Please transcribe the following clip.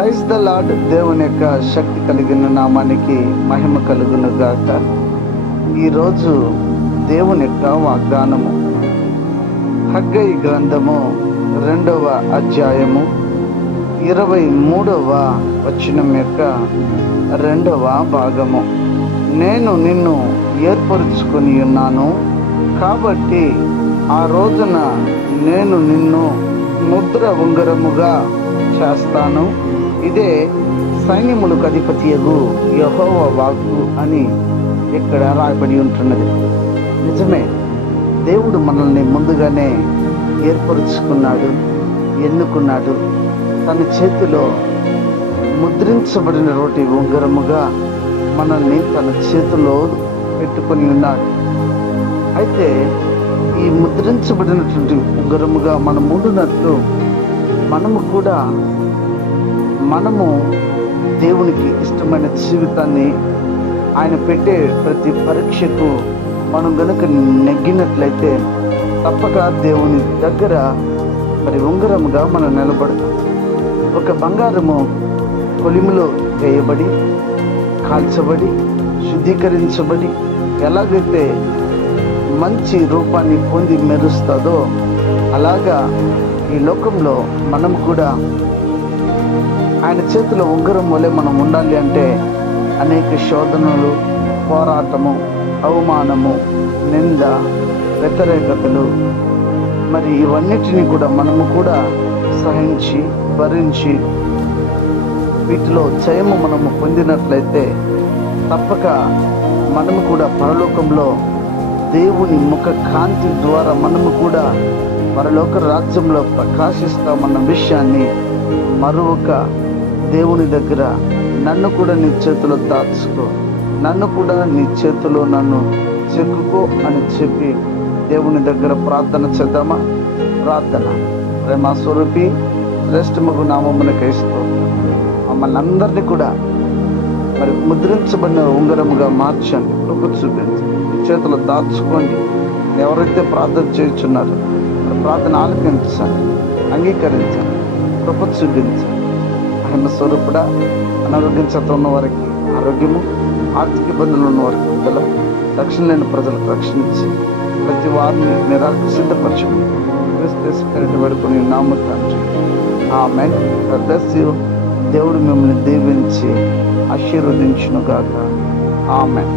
Praise the lord దేవుని యొక్క శక్తి కలిగిన నామానికి మహిమ కలుగును గాక ఈరోజు దేవుని యొక్క వాగ్దానము. హగ్గై గ్రంథము రెండవ అధ్యాయము ఇరవై మూడవ వచనం యొక్క రెండవ భాగము. నేను నిన్ను ఏర్పరుచుకొని ఉన్నాను. కాబట్టి ఆ రోజున నేను నిన్ను ముద్ర ఉంగరముగా చేస్తాను. ఇదే సైన్యములకు అధిపతియగు యహోవ వాగు అని ఇక్కడ రాయబడి ఉంటున్నది. నిజమే దేవుడు మనల్ని ముందుగానే ఏర్పరుచుకున్నాడు ఎన్నుకున్నాడు. తన చేతిలో ముద్రించబడిన రోటి ఉంగరముగా మనల్ని తన చేతిలో పెట్టుకొని ఉన్నాడు. అయితే ఈ ముద్రించబడినటువంటి ఉంగరముగా మనం ఉండినట్లు మనము కూడా మనము దేవునికి ఇష్టమైన జీవితాన్ని ఆయన పెట్టే ప్రతి పరీక్షకు మనం గనుక నెగ్గినట్లయితే తప్పక దేవుని దగ్గర మరి ఉంగరముగా మనం నిలబడతాం. ఒక బంగారము కొలిమిలో వేయబడి కాల్చబడి శుద్ధీకరించబడి ఎలాగైతే మంచి రూపాన్ని పొంది మెరుస్తుందో అలాగా ఈ లోకంలో మనం కూడా ఆయన చేతిలో ఉంగరం వలె మనం ఉండాలి అంటే అనేక శోధనలు పోరాటము అవమానము నింద వ్యతిరేకతలు. మరి ఇవన్నిటిని కూడా మనము కూడా సహించి భరించి వీటిలో జయము మనము పొందినట్లయితే తప్పక మనము కూడా పరలోకంలో దేవుని ముఖ కాంతి ద్వారా మనము కూడా పరలోక రాజ్యంలో ప్రకాశిస్తామన్న విషయాన్ని మరొక దేవుని దగ్గర నన్ను కూడా నీ చేతిలో దాచుకో. నన్ను కూడా నీ చేతిలో నన్ను చెక్కుకో అని చెప్పి దేవుని దగ్గర ప్రార్థన చేద్దామా? ప్రార్థన. ప్రేమ స్వరూపి శ్రేష్టముగు నామమునకు ఇస్తూ మమ్మల్ని అందరినీ కూడా మరి ముద్రించబడిన ఉంగరముగా మార్చండి కృప చూపించండి. మీ చేతిలో దాచుకోండి ఎవరైతే ప్రార్థన చేయుచున్నారో మరి ప్రార్థన ఆలకించండి అంగీకరించండి కృప చూపించండి. మహిమ స్వరూపుడా అనారోగ్యం చేత ఉన్న వారికి ఆరోగ్యము ఆర్థిక ఇబ్బందులు ఉన్న వారికి విడుదల రక్షణ లేని ప్రజలకు రక్షించి ప్రతి వారిని నిరాక సిద్ధపరచండి క్రీస్తు పేరిట పెడుకుని నామతాన్ని ఆమె దేవుడు మిమ్మల్ని దీవించి ఆశీర్వదించునుగాక. ఆమె